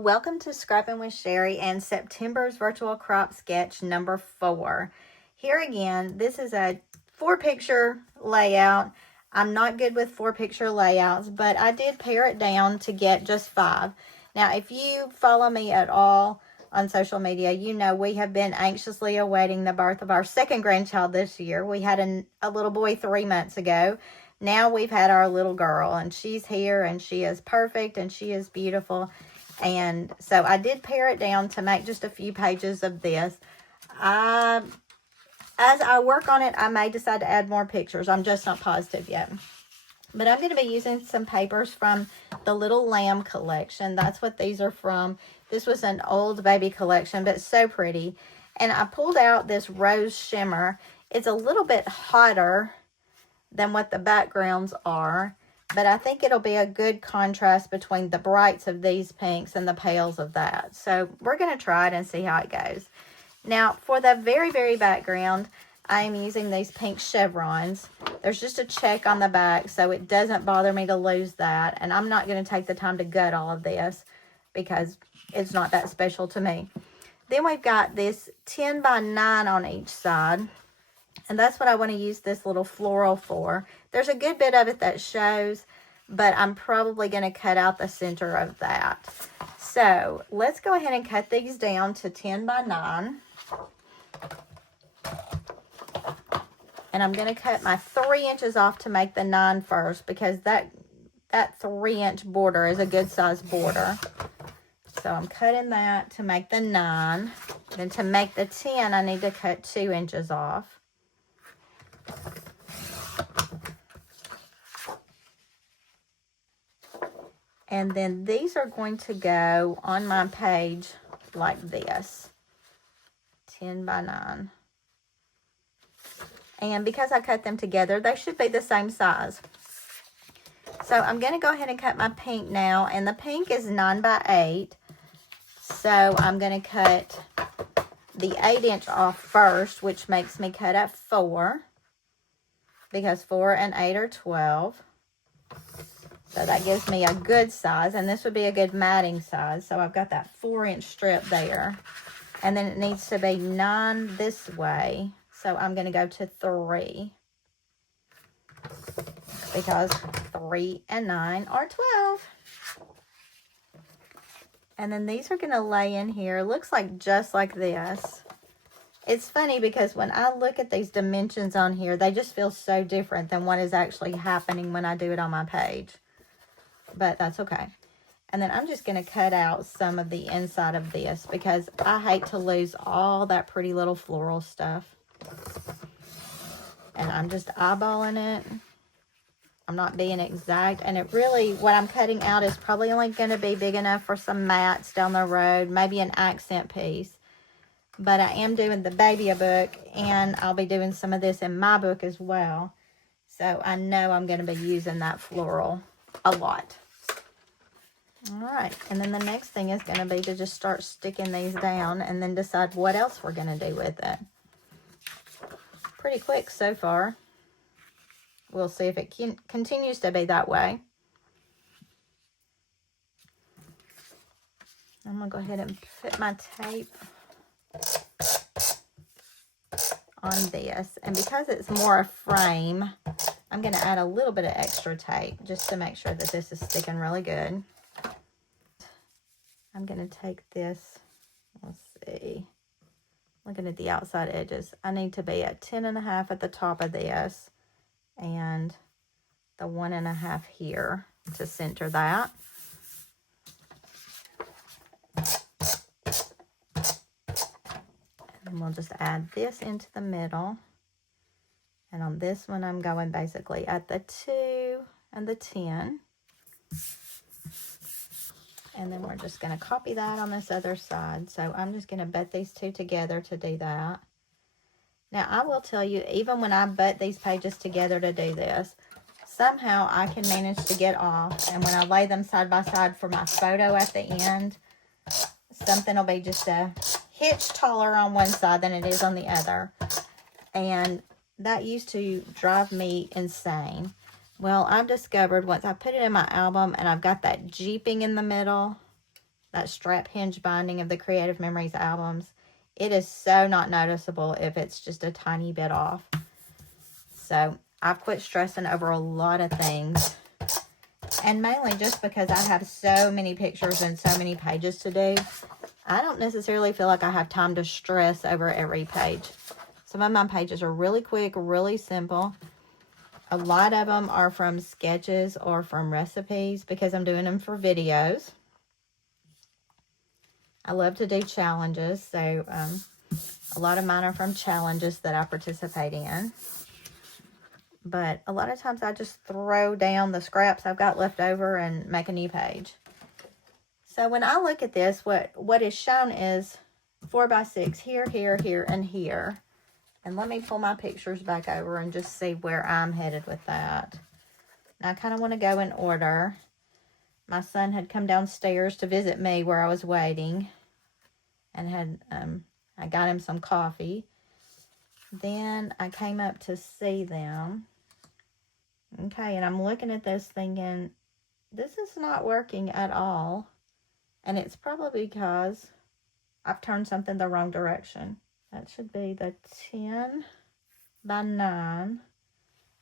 welcome to Scrappin with Sheri and September's virtual crop sketch number 4. Here again, this is a 4-picture layout. I'm not good with 4-picture layouts, but I did pare it down to get just 5. Now, if you follow me at all on social media, you know we have been anxiously awaiting the birth of our second grandchild this year. We had a little boy 3 months ago. Now we've had our little girl, and she's here, and she is perfect, and she is beautiful. And so I did pare it down to make just a few pages of this. As I work on it, I may decide to add more pictures. I'm just not positive yet. But I'm going to be using some papers from the Little Lamb collection. That's what these are from. This was an old baby collection, but so pretty. And I pulled out this rose shimmer. It's a little bit hotter than what the backgrounds are, but I think it'll be a good contrast between the brights of these pinks and the pales of that. So we're going to try it and see how it goes. Now, for the very, very background, I am using these pink chevrons. There's just a check on the back, so it doesn't bother me to lose that. And I'm not going to take the time to gut all of this because it's not that special to me. Then we've got this 10 by 9 on each side. And that's what I want to use this little floral for. There's a good bit of it that shows, but I'm probably going to cut out the center of that. So let's go ahead and cut these down to 10 by 9. And I'm going to cut my 3 inches off to make the 9 first, because that 3-inch border is a good size border. So I'm cutting that to make the 9. Then to make the 10, I need to cut 2 inches off. And then these are going to go on my page like this, 10 by 9. And because I cut them together, they should be the same size. So I'm going to go ahead and cut my pink now. And the pink is 9 by 8. So I'm going to cut the 8-inch off first, which makes me cut at 4. Because 4 and 8 are 12. So that gives me a good size. And this would be a good matting size. So I've got that 4-inch strip there. And then it needs to be 9 this way. So I'm going to go to 3. Because 3 and 9 are 12. And then these are going to lay in here. Looks like just like this. It's funny because when I look at these dimensions on here, they just feel so different than what is actually happening when I do it on my page. But that's okay. And then I'm just going to cut out some of the inside of this because I hate to lose all that pretty little floral stuff. And I'm just eyeballing it. I'm not being exact. And it really, what I'm cutting out is probably only going to be big enough for some mats down the road. Maybe an accent piece. But I am doing the baby book, and I'll be doing some of this in my book as well. So I know I'm going to be using that floral a lot. All right, and then the next thing is going to be to just start sticking these down and then decide what else we're going to do with it. Pretty quick so far. We'll see if it continues to be that way. I'm going to go ahead and put my tape on this, and because it's more a frame, I'm going to add a little bit of extra tape just to make sure that this is sticking really good. I'm going to take this, let's see, looking at the outside edges, I need to be at 10.5 at the top of this and the 1.5 here to center that. And we'll just add this into the middle. And on this one, I'm going basically at the 2 and the 10. And then we're just going to copy that on this other side. So I'm just going to butt these two together to do that. Now, I will tell you, even when I butt these pages together to do this, somehow I can manage to get off. And when I lay them side by side for my photo at the end, something will be just a hitch taller on one side than it is on the other. And that used to drive me insane. Well, I've discovered once I put it in my album and I've got that jeeping in the middle, that strap hinge binding of the Creative Memories albums. It is so not noticeable if it's just a tiny bit off. So I've quit stressing over a lot of things. And mainly just because I have so many pictures and so many pages to do, I don't necessarily feel like I have time to stress over every page. Some of my pages are really quick, really simple. A lot of them are from sketches or from recipes because I'm doing them for videos. I love to do challenges, so a lot of mine are from challenges that I participate in. But a lot of times I just throw down the scraps I've got left over and make a new page. So when I look at this, what is shown is 4x6 here, here, here, and here. And let me pull my pictures back over and just see where I'm headed with that. Now I kind of want to go in order. My son had come downstairs to visit me where I was waiting. And I got him some coffee. Then I came up to see them. Okay, and I'm looking at this thinking, this is not working at all. And it's probably because I've turned something the wrong direction. That should be the 10 by 9,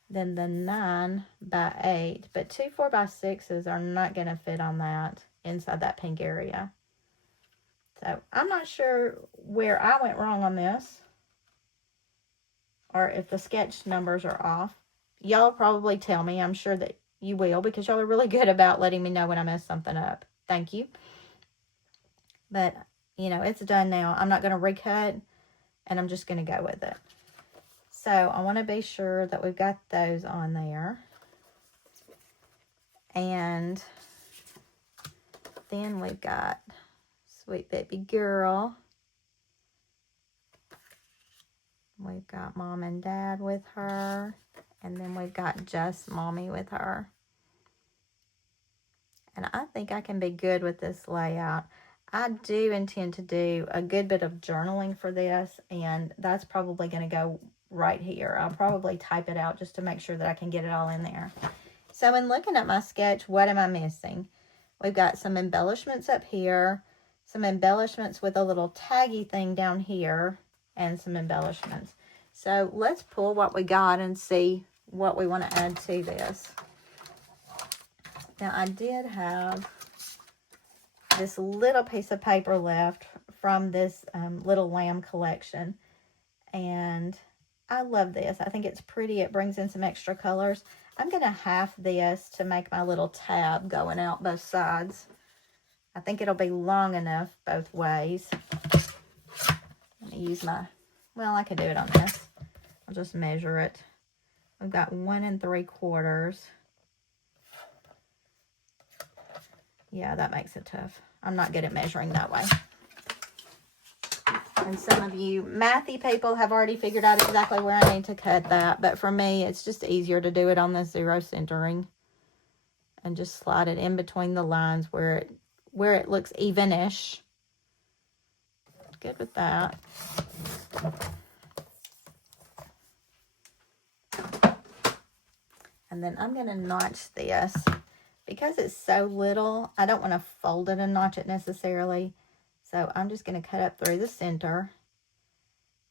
then the 9 by 8. But 2 4x6s are not going to fit on that, inside that pink area. So I'm not sure where I went wrong on this, or if the sketch numbers are off. Y'all probably tell me. I'm sure that you will, because y'all are really good about letting me know when I mess something up. Thank you. But, you know, it's done now. I'm not going to recut, and I'm just going to go with it. So I want to be sure that we've got those on there. And then we've got Sweet Baby Girl. We've got Mom and Dad with her. And then we've got just Mommy with her. And I think I can be good with this layout. I do intend to do a good bit of journaling for this, and that's probably going to go right here. I'll probably type it out just to make sure that I can get it all in there. So in looking at my sketch, what am I missing? We've got some embellishments up here, some embellishments with a little taggy thing down here, and some embellishments. So let's pull what we got and see what we want to add to this. Now I did have this little piece of paper left from this little lamb collection, and I love this. I think it's pretty. It brings in some extra colors. I'm going to half this to make my little tab going out both sides. I think it'll be long enough both ways. Let me use my, well, I could do it on this. I'll just measure it. We've got 1 3/4. Yeah, that makes it tough. I'm not good at measuring that way. And some of you mathy people have already figured out exactly where I need to cut that. But for me, it's just easier to do it on the 0 centering. And just slide it in between the lines where it looks even-ish. Good with that. And then I'm going to notch this. Because it's so little, I don't want to fold it and notch it necessarily. So I'm just going to cut up through the center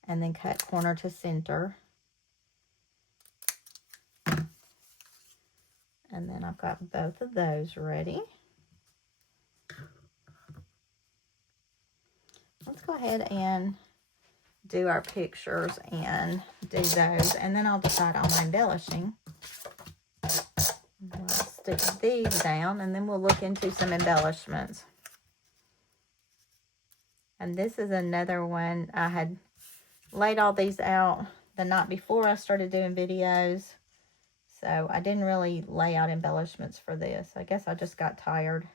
and then cut corner to center. And then I've got both of those ready. Let's go ahead and do our pictures and do those. And then I'll decide on my embellishing. Let's stick these down, and then we'll look into some embellishments. And this is another one. I had laid all these out the night before I started doing videos, so I didn't really lay out embellishments for this. I guess I just got tired.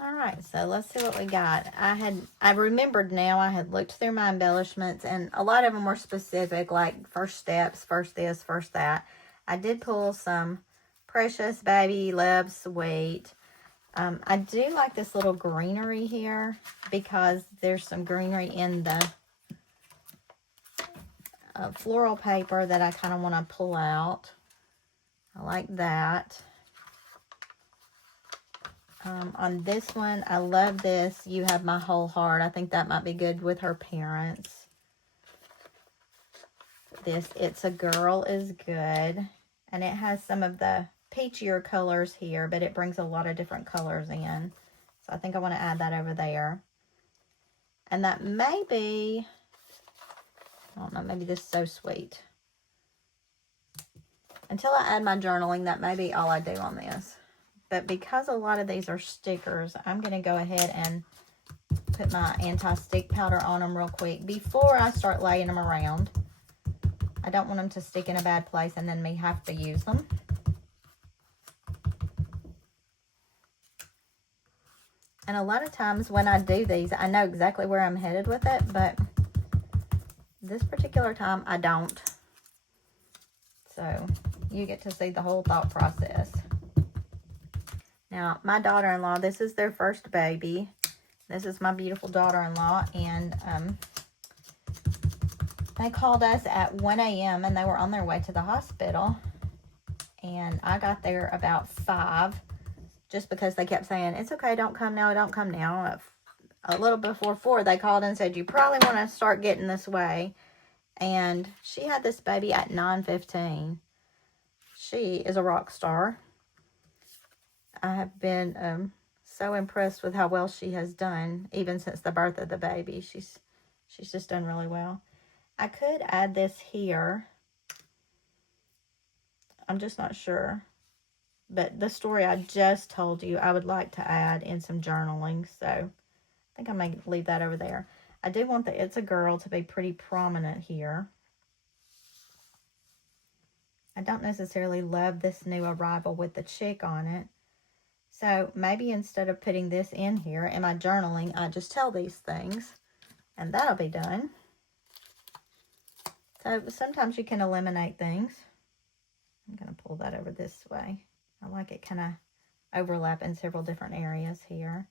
All right, so let's see what we got. I remembered now, I had looked through my embellishments, and a lot of them were specific, like first steps, first this, first that. I did pull some Precious Baby Love Sweet. I do like this little greenery here because there's some greenery in the floral paper that I kind of want to pull out. I like that. On this one, I love this. You Have My Whole Heart. I think that might be good with her parents. This It's a Girl is good. And it has some of the peachier colors here, but it brings a lot of different colors in. So I think I want to add that over there. And that may be, I don't know, maybe this is So Sweet. Until I add my journaling, that may be all I do on this. But because a lot of these are stickers, I'm going to go ahead and put my anti-stick powder on them real quick before I start laying them around. I don't want them to stick in a bad place and then me have to use them. And a lot of times when I do these, I know exactly where I'm headed with it, but this particular time I don't. So you get to see the whole thought process. Now, my daughter-in-law, this is their first baby. This is my beautiful daughter-in-law, and they called us at 1 a.m. and they were on their way to the hospital. And I got there about 5, just because they kept saying, it's okay, don't come now, don't come now. A little before 4, they called and said, you probably want to start getting this way. And she had this baby at 9:15. She is a rock star. I have been so impressed with how well she has done, even since the birth of the baby. She's just done really well. I could add this here. I'm just not sure. But the story I just told you, I would like to add in some journaling. So I think I may leave that over there. I do want the It's a Girl to be pretty prominent here. I don't necessarily love this new arrival with the chick on it. So maybe instead of putting this in here in my journaling, I just tell these things. And that'll be done. So sometimes you can eliminate things. I'm going to pull that over this way. I like it kind of overlap in several different areas here.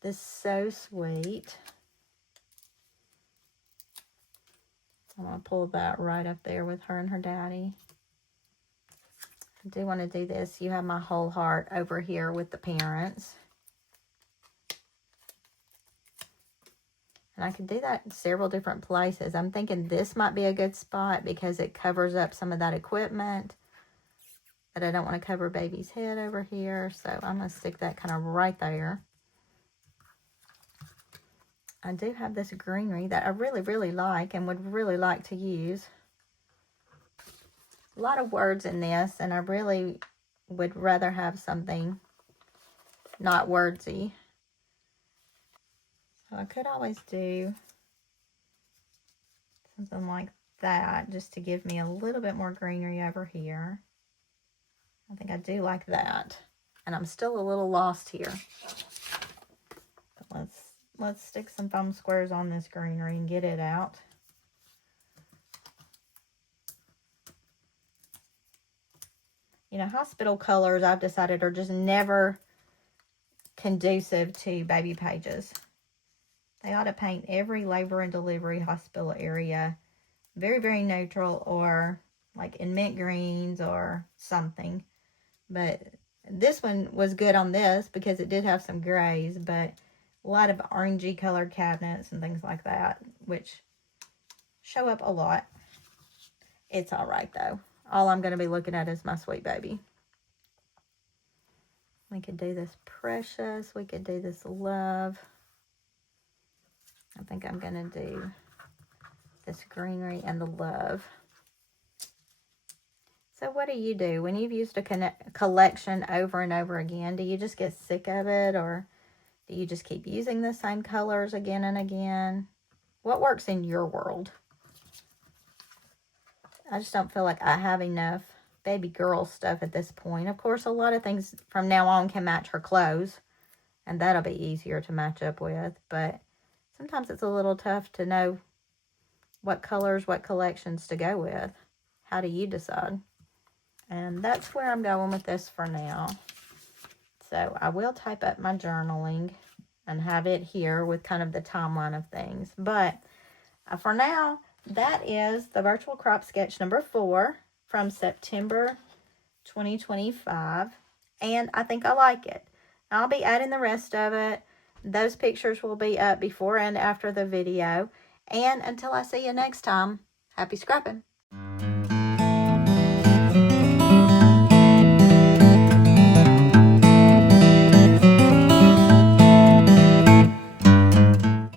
This So Sweet. I'm going to pull that right up there with her and her daddy. I do want to do this. You Have My Whole Heart over here with the parents. And I could do that in several different places. I'm thinking this might be a good spot because it covers up some of that equipment. But I don't want to cover baby's head over here. So I'm going to stick that kind of right there. I do have this greenery that I really, really like and would really like to use. A lot of words in this, and I really would rather have something not wordsy. So I could always do something like that just to give me a little bit more greenery over here. I think I do like that. And I'm still a little lost here. But let's stick some foam squares on this greenery and get it out. You know, hospital colors, I've decided, are just never conducive to baby pages. They ought to paint every labor and delivery hospital area very, very neutral, or like in mint greens or something. But this one was good on this because it did have some grays, but a lot of orangey colored cabinets and things like that, which show up a lot. It's all right, though. All I'm going to be looking at is my sweet baby. We could do this Precious. We could do this Love. I think I'm going to do this greenery and the Love. So what do you do when you've used a collection over and over again? Do you just get sick of it, or do you just keep using the same colors again and again? What works in your world? I just don't feel like I have enough baby girl stuff at this point. Of course, a lot of things from now on can match her clothes, and that'll be easier to match up with. But sometimes it's a little tough to know what colors, what collections to go with. How do you decide? And that's where I'm going with this for now. So I will type up my journaling and have it here with kind of the timeline of things. But for now, that is the virtual crop sketch number 4 from September 2025. And I think I like it. I'll be adding the rest of it. Those pictures will be up before and after the video. And until I see you next time, happy scrapping.